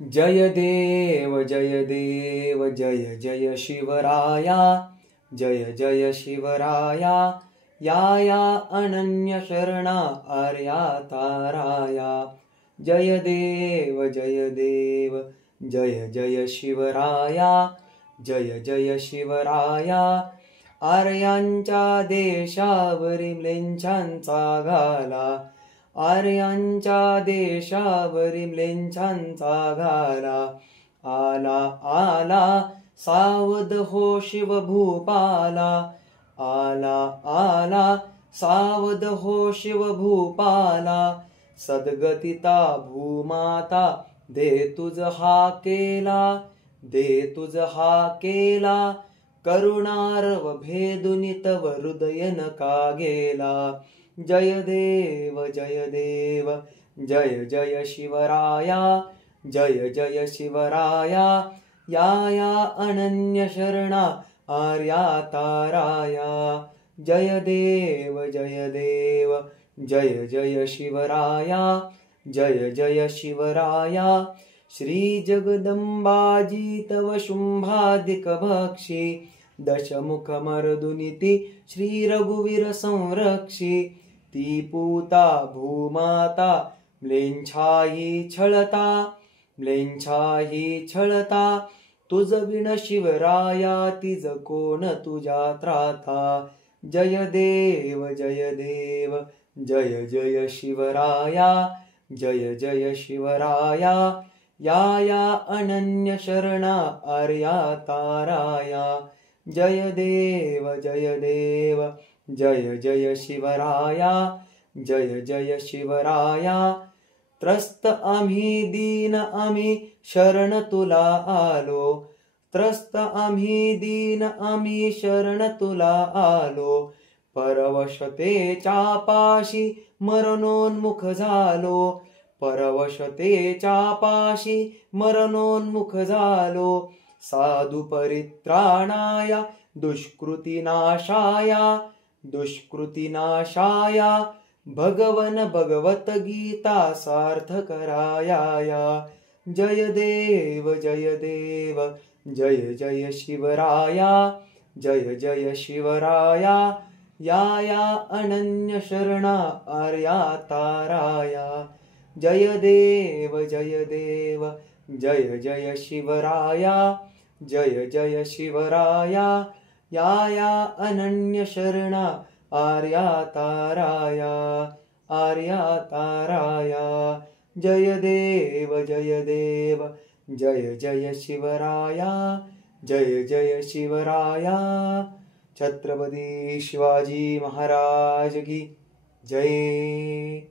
जय देव जय जय शिवराया, जय जय शिवराया, या अनन्य शरणा आर्या ताराया। जय देव जय जय शिवराया, जय जय शिवराया, आर्यांच्या देशावरी म्लेच्छांचा घाला, आर्यांच्या देशावरी म्लेच्छांचा घाला। आला आला सावध हो शिव भूपाला, आला आला सावध हो शिव भूपाला। सद्गतिता भूमाता दे तुझ हाकेला, दे तुझ हाकेला। करुणार्व भेदुनि तव हृदय नका गेला। जय देव जय जय शिवराया, जय जय शिवराया, या अनन्य शरणा आर्या ताराया। जय देव जय जय शिवराया, जय जय शिवराया। श्री जगदंबाजी तव शुंभादिक भक्षी, दशमुख मर्दुनिती श्री रघुवीर संरक्षी। ती पूता भूमाता म्लेच्छाही छळता, म्लेच्छाही छळता। तुझ विण शिवराया तिज कोण तुझ्या त्राता। जय देव जय जय शिवराया, जय जय शिवराया, या अनन्य शरणा आर्या ताराया। जय देव जय जय शिवराया, जय जय शिवराया। त्रस्त आम्ही दीन आम्ही शरण तुला आलो, त्रस्त आम्ही दीन आम्ही शरण तुला आलो। परवशतेच्या पाशी मरणोन्मुख झालो, परवशतेच्या पाशी मरणोन्मुख झालो। साधु परित्राणाया दुष्कृतिनाशाया, दुष्कृतिनाशाया। भगवन भगवत गीता सार्थ कराया। जय देव जय जय शिवराया, जय जय शिवराया, या अनन्य शरणा आर्या ताराया। जय देव जय जय शिवराया, जय जय शिवराया, या अनन्य शरणा आर्या ताराया, आर्या ताराया। जय देव जय जय शिवराया, जय जय शिवराया। छत्रपती शिवाजी महाराज की जय।